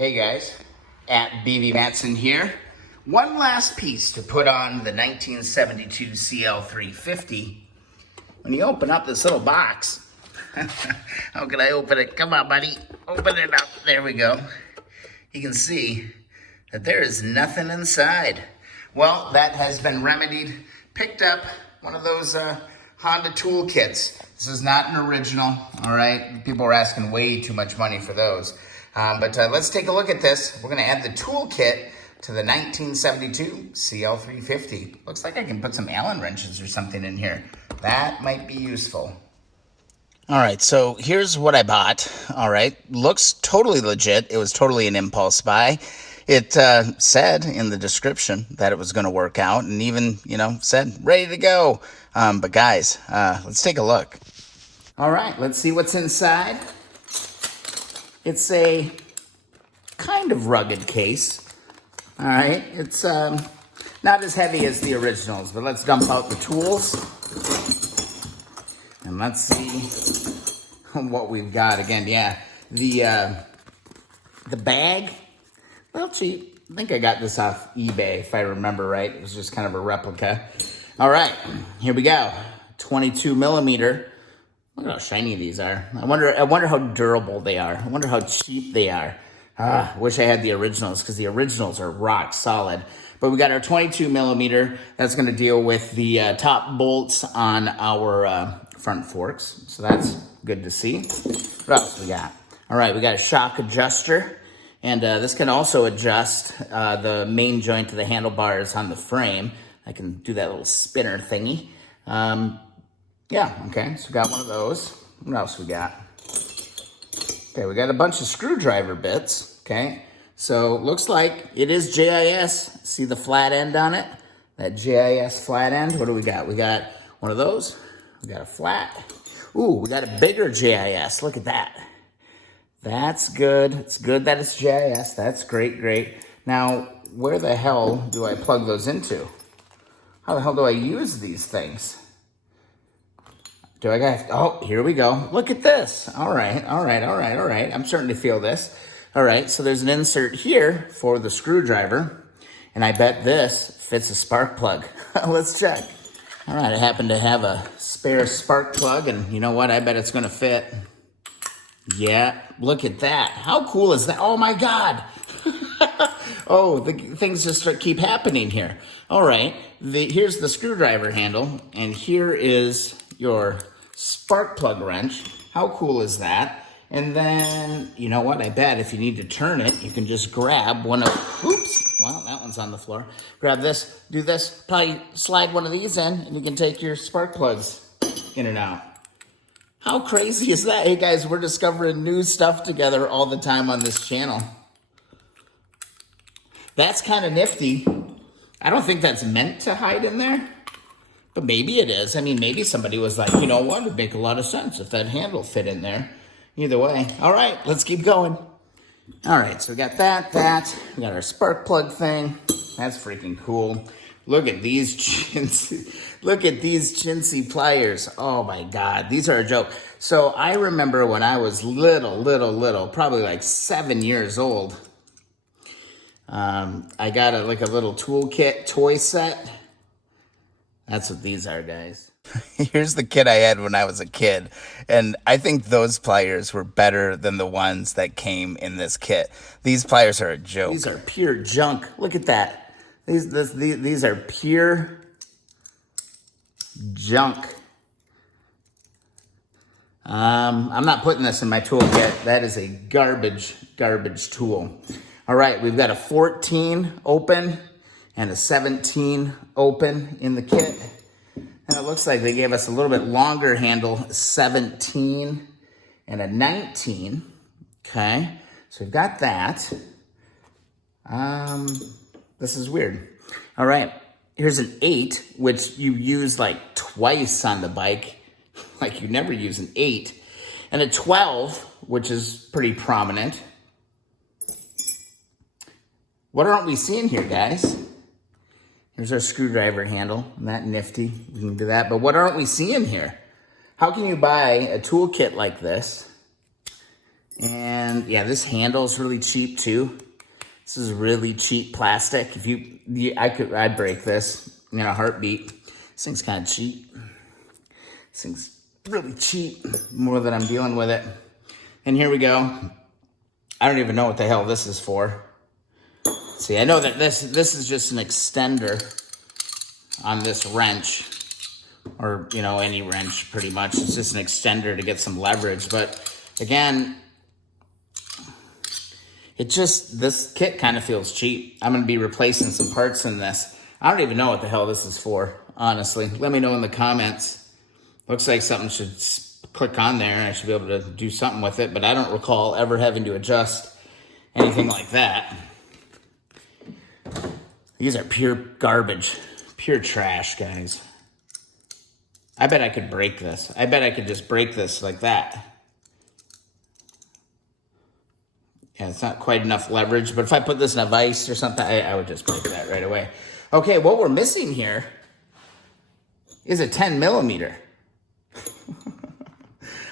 Hey guys, at BB Matson here. One last piece to put on the 1972 CL350. When you open up this little box, how can I open it? Come on, buddy, open it up. There we go. You can see that there is nothing inside. Well, that has been remedied. Picked up one of those Honda Toolkits. This is not an original, all right? People are asking way too much money for those. But let's take a look at this. We're gonna add the toolkit to the 1972 CL350. Looks like I can put some Allen wrenches or something in here. That might be useful. All right, so here's what I bought, all right? Looks totally legit. It was totally an impulse buy. It said in the description that it was gonna work out and even, said ready to go. But guys, let's take a look. All right, let's see what's inside. It's a kind of rugged case, all right? It's not as heavy as the originals, but let's dump out the tools. And let's see what we've got. Again, yeah, the bag, well, cheap. I think I got this off eBay, if I remember right. It was just kind of a replica. All right, here we go. 22 millimeter. Look at how shiny these are. I wonder how durable they are. I wonder how cheap they are. Wish I had the originals because the originals are rock solid. But we got our 22 millimeter. That's going to deal with the top bolts on our front forks. So that's good to see. What else we got? All right, we got a shock adjuster. And this can also adjust the main joint to the handlebars on the frame. I can do that little spinner thingy. Yeah, okay, so we got one of those. What else we got? Okay, we got a bunch of screwdriver bits, okay? So looks like it is JIS. See the flat end on it? That JIS flat end. What do we got? We got one of those. We got a flat. Ooh, we got a bigger JIS. Look at that. That's good. It's good that it's JIS. That's great, great. Now, where the hell do I plug those into? How the hell do I use these things? Do I got, oh, here we go. Look at this. All right. I'm starting to feel this. All right, so there's an insert here for the screwdriver, and I bet this fits a spark plug. Let's check. All right, I happen to have a spare spark plug, and you know what? I bet it's gonna fit. Yeah, look at that. How cool is that? Oh my God. Oh, things just keep happening here. All right, here's the screwdriver handle, and here is your spark plug wrench. How cool is that? And then, you know what? I bet if you need to turn it, you can just grab one of, oops, well, that one's on the floor. Grab this, do this, probably slide one of these in, and you can take your spark plugs in and out. How crazy is that? Hey guys, we're discovering new stuff together all the time on this channel. That's kind of nifty. I don't think that's meant to hide in there. But maybe it is. I mean, maybe somebody was like, you know what, it'd make a lot of sense if that handle fit in there. Either way. All right, let's keep going. All right, so we got that. We got our spark plug thing. That's freaking cool. Look at these chintzy pliers. Oh my God, these are a joke. So I remember when I was little, probably like 7 years old, I got a little toolkit toy set. That's what these are, guys. Here's the kit I had when I was a kid. And I think those pliers were better than the ones that came in this kit. These pliers are a joke. These are pure junk. Look at that. These are pure junk. I'm not putting this in my toolkit. That is a garbage tool. All right, we've got a 14 open and a 17 open in the kit. And it looks like they gave us a little bit longer handle, 17 and a 19. Okay, so we've got that. This is weird. All right, here's an 8, which you use like twice on the bike. Like you never use an 8. And a 12, which is pretty prominent. What aren't we seeing here, guys? Here's our screwdriver handle. Isn't that nifty? We can do that. But what aren't we seeing here? How can you buy a toolkit like this And yeah, this handle is really cheap too. This is really cheap plastic. I'd break this in a heartbeat. This thing's kind of cheap. This thing's really cheap, more than I'm dealing with it. And here we go. I don't even know what the hell this is for. See, I know that this is just an extender on this wrench, or, you know, any wrench pretty much. It's just an extender to get some leverage. But again, this kit kind of feels cheap. I'm going to be replacing some parts in this. I don't even know what the hell this is for, honestly. Let me know in the comments. Looks like something should click on there and I should be able to do something with it, but I don't recall ever having to adjust anything like that. These are pure garbage, pure trash, guys. I bet I could break this. I bet I could just break this like that. Yeah, it's not quite enough leverage, but if I put this in a vise or something, I would just break that right away. Okay, what we're missing here is a 10 millimeter.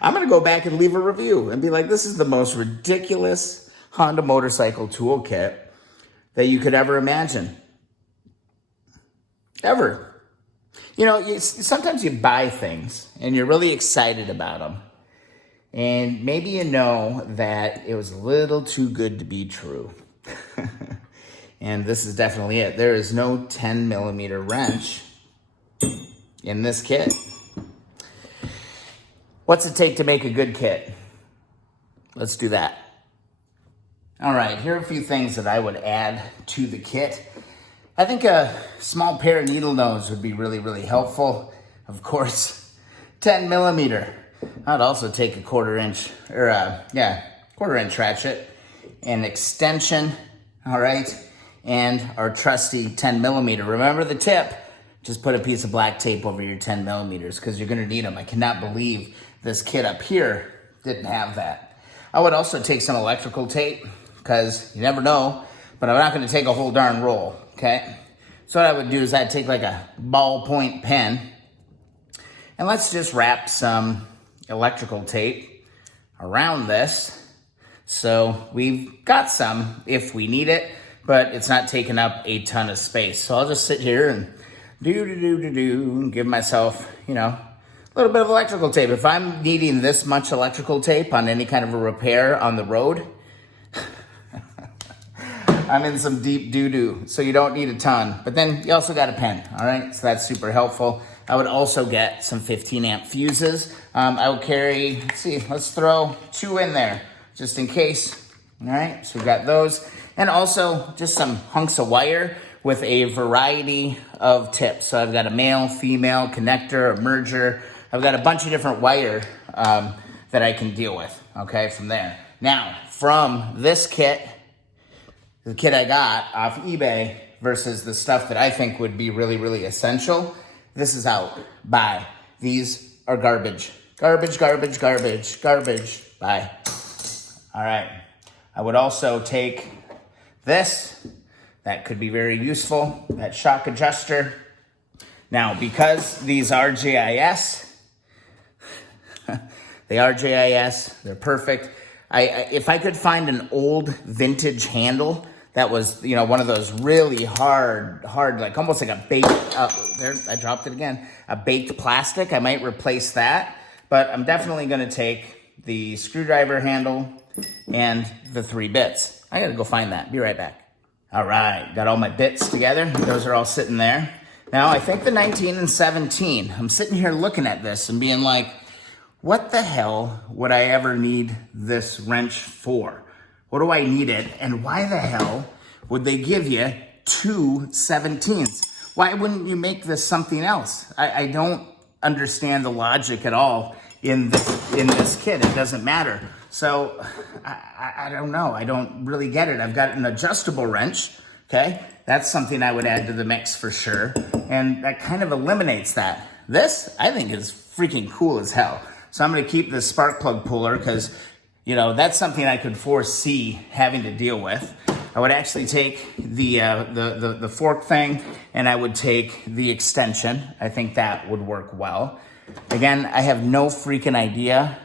I'm going to go back and leave a review and be like, this is the most ridiculous Honda motorcycle toolkit that you could ever imagine. Ever. You know, sometimes you buy things and you're really excited about them. And maybe you know that it was a little too good to be true. And this is definitely it. There is no 10 millimeter wrench in this kit. What's it take to make a good kit? Let's do that. All right, here are a few things that I would add to the kit. I think a small pair of needle nose would be really, really helpful. Of course, 10 millimeter. I'd also take a quarter inch ratchet, an extension, all right, and our trusty 10 millimeter. Remember the tip, just put a piece of black tape over your 10 millimeters because you're gonna need them. I cannot believe this kit up here didn't have that. I would also take some electrical tape because you never know, but I'm not gonna take a whole darn roll, okay? So what I would do is I'd take like a ballpoint pen and let's just wrap some electrical tape around this. So we've got some if we need it, but it's not taking up a ton of space. So I'll just sit here and and give myself, you know, a little bit of electrical tape. If I'm needing this much electrical tape on any kind of a repair on the road, I'm in some deep doo-doo, so you don't need a ton. But then you also got a pen, all right? So that's super helpful. I would also get some 15 amp fuses. I would carry, let's throw 2 in there just in case, all right? So we've got those. And also just some hunks of wire with a variety of tips. So I've got a male, female, connector, a merger. I've got a bunch of different wire that I can deal with, okay, from there. Now, from this kit, the kit I got off eBay versus the stuff that I think would be really, really essential, this is out. Buy. These are garbage. Garbage, garbage, garbage, garbage. Buy. All right. I would also take this. That could be very useful. That shock adjuster. Now, because these are JIS, they are JIS. They're perfect. If I could find an old vintage handle that was, you know, one of those really hard, like almost like a baked, there, I dropped it again, a baked plastic, I might replace that. But I'm definitely gonna take the screwdriver handle and the 3 bits. I gotta go find that, be right back. All right, got all my bits together. Those are all sitting there. Now, I think the 19 and 17, I'm sitting here looking at this and being like, what the hell would I ever need this wrench for? What do I need it? And why the hell would they give you 2 17s? Why wouldn't you make this something else? I don't understand the logic at all in this kit. It doesn't matter. So I don't know. I don't really get it. I've got an adjustable wrench, okay? That's something I would add to the mix for sure. And that kind of eliminates that. This, I think, is freaking cool as hell. So I'm gonna keep this spark plug puller because, you know, that's something I could foresee having to deal with. I would actually take the fork thing and I would take the extension. I think that would work well. Again, I have no freaking idea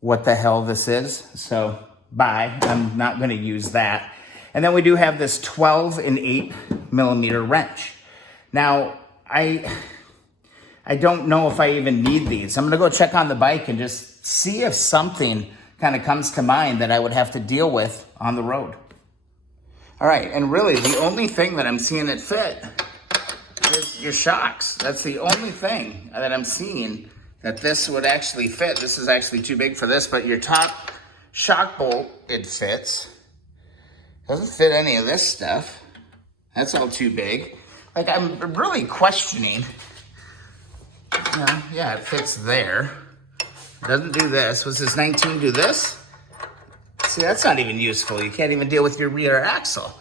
what the hell this is. So bye, I'm not gonna use that. And then we do have this 12 and 8 millimeter wrench. Now, I don't know if I even need these. I'm gonna go check on the bike and just see if something kind of comes to mind that I would have to deal with on the road. All right, and really the only thing that I'm seeing it fit is your shocks. That's the only thing that I'm seeing that this would actually fit. This is actually too big for this, but your top shock bolt, it fits. Doesn't fit any of this stuff. That's all too big. Like, I'm really questioning. Yeah, it fits there. Doesn't do this. Was this 19 do this? See, that's not even useful. You can't even deal with your rear axle.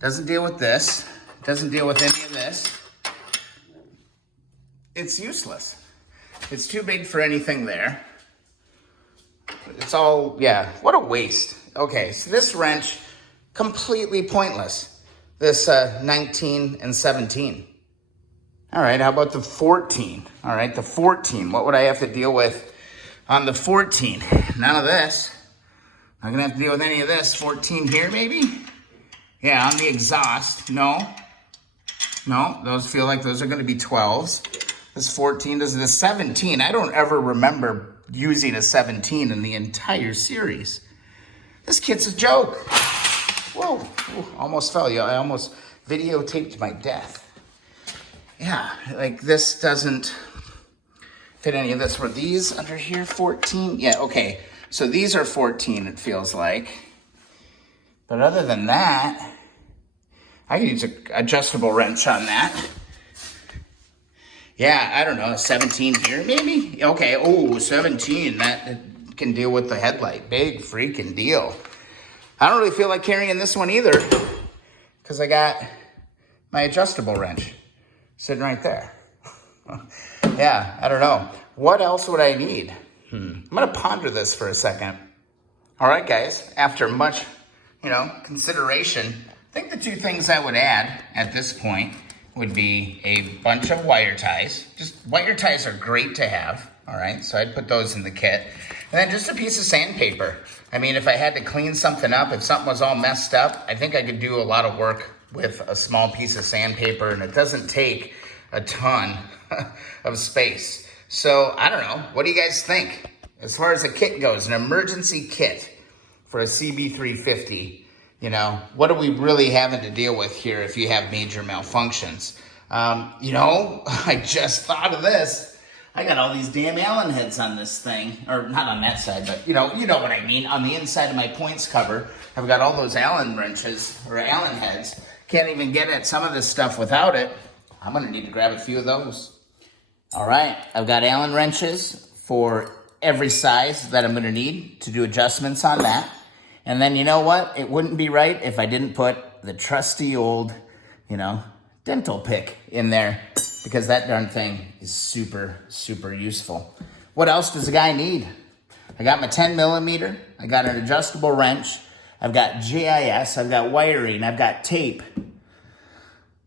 Doesn't deal with this. Doesn't deal with any of this. It's useless. It's too big for anything there. It's all, yeah, what a waste. Okay, so this wrench, completely pointless. This 19 and 17. All right, how about the 14? All right, the 14. What would I have to deal with on the 14? None of this. I'm gonna have to deal with any of this. 14 here, maybe? Yeah, on the exhaust. No, those feel like those are gonna be 12s. This 14, this is the 17. I don't ever remember using a 17 in the entire series. This kit's a joke. Whoa, ooh, almost fell. Yeah, I almost videotaped my death. Yeah, like this doesn't fit any of this. Were these under here 14? Yeah, okay. So these are 14, it feels like. But other than that, I can use an adjustable wrench on that. Yeah, I don't know, a 17 here maybe? Okay, oh, 17, that can deal with the headlight. Big freaking deal. I don't really feel like carrying this one either because I got my adjustable wrench sitting right there. Yeah, I don't know. What else would I need? I'm gonna ponder this for a second. All right, guys, after much, consideration, I think the two things I would add at this point would be a bunch of wire ties. Just wire ties are great to have, all right? So I'd put those in the kit. And then just a piece of sandpaper. I mean, if I had to clean something up, if something was all messed up, I think I could do a lot of work with a small piece of sandpaper, and it doesn't take a ton of space. So I don't know, what do you guys think? As far as a kit goes, an emergency kit for a CB350, what are we really having to deal with here if you have major malfunctions? I just thought of this. I got all these damn Allen heads on this thing, or not on that side, but you know what I mean. On the inside of my points cover, I've got all those Allen wrenches, or Allen heads. Can't even get at some of this stuff without it. I'm gonna need to grab a few of those. All right, I've got Allen wrenches for every size that I'm gonna need to do adjustments on that. And then you know what? It wouldn't be right if I didn't put the trusty old, dental pick in there, because that darn thing is super, super useful. What else does a guy need? I got my 10 millimeter, I got an adjustable wrench, I've got GIS, I've got wiring, I've got tape.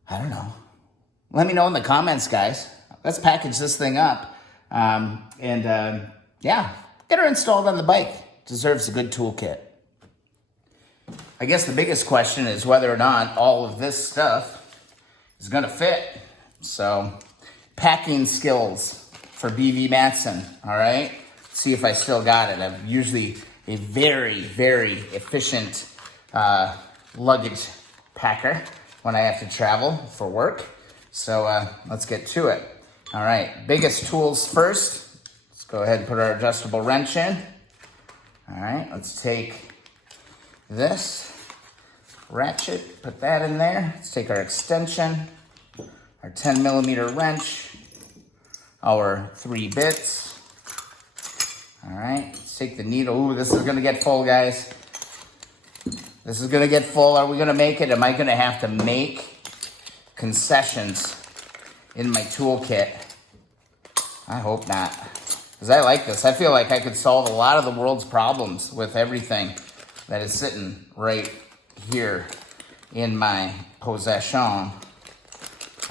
I don't know. Let me know in the comments, guys. Let's package this thing up. Yeah, get her installed on the bike. Deserves a good toolkit. I guess the biggest question is whether or not all of this stuff is gonna fit. So, packing skills for BV Matson, all right? See if I still got it. I'm usually a very, very efficient luggage packer when I have to travel for work. So let's get to it. All right, biggest tools first. Let's go ahead and put our adjustable wrench in. All right, let's take this ratchet, put that in there. Let's take our extension, our 10 millimeter wrench, our 3 bits. All right, let's take the needle. Ooh, this is gonna get full, guys. This is gonna get full. Are we gonna make it? Am I gonna have to make concessions in my toolkit? I hope not, because I like this. I feel like I could solve a lot of the world's problems with everything that is sitting right here in my possession. All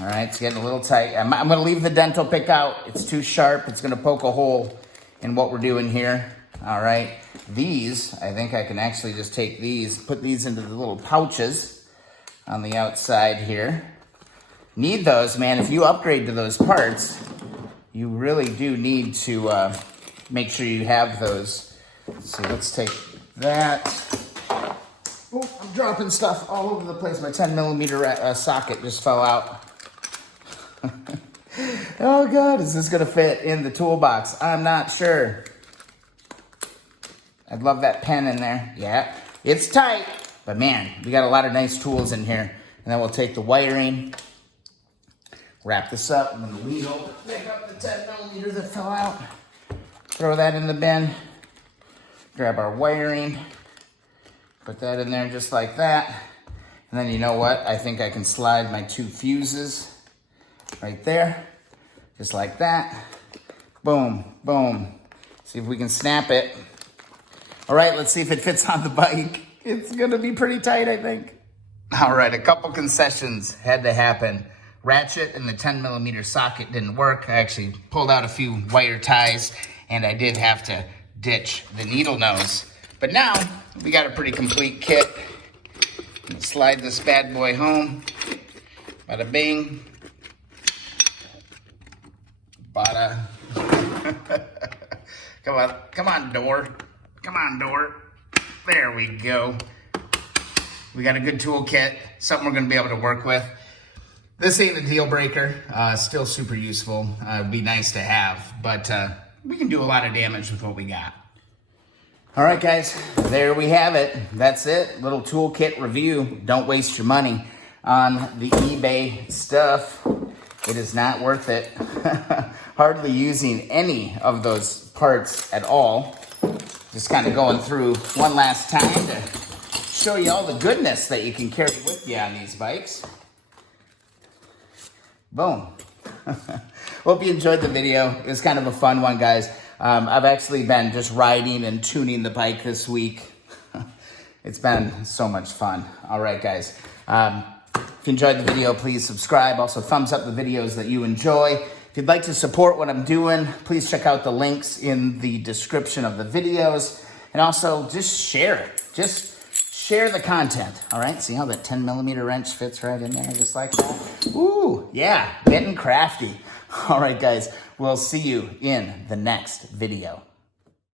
right, it's getting a little tight. I'm gonna leave the dental pick out. It's too sharp. It's gonna poke a hole in what we're doing here. all right? These, I think I can actually just take these, put these into the little pouches on the outside here. Need those, man. If you upgrade to those parts, you really do need to make sure you have those. So let's take that. Oh, I'm dropping stuff all over the place. My 10mm socket just fell out. Oh God, is this gonna fit in the toolbox? I'm not sure. I'd love that pen in there. Yeah, it's tight, but man, we got a lot of nice tools in here. And then we'll take the wiring, wrap this up, and then the wheel, pick up the 10mm that fell out, throw that in the bin, grab our wiring, put that in there just like that. And then you know what? I think I can slide my 2 fuses right there, just like that. Boom, boom. See if we can snap it. All right, let's see if it fits on the bike. It's gonna be pretty tight, I think. All right, a couple concessions had to happen. Ratchet and the 10mm socket didn't work. I actually pulled out a few wire ties, and I did have to ditch the needle nose. But now, we got a pretty complete kit. Slide this bad boy home. Bada bing. Bada. Come on, door. Come on, door. There we go. We got a good toolkit, something we're gonna be able to work with. This ain't a deal breaker, still super useful. It'd be nice to have, but we can do a lot of damage with what we got. All right, guys, there we have it. That's it, little toolkit review. Don't waste your money on the eBay stuff. It is not worth it. Hardly using any of those parts at all. Just kind of going through one last time to show you all the goodness that you can carry with you on these bikes. Boom. Hope you enjoyed the video. It was kind of a fun one, guys. I've actually been just riding and tuning the bike this week. It's been so much fun. All right, guys. If you enjoyed the video, please subscribe. Also, thumbs up the videos that you enjoy. If you'd like to support what I'm doing, please check out the links in the description of the videos. And also, just share it. Just share the content, all right? See how that 10mm wrench fits right in there, just like that? Ooh, yeah, getting crafty. All right, guys, we'll see you in the next video.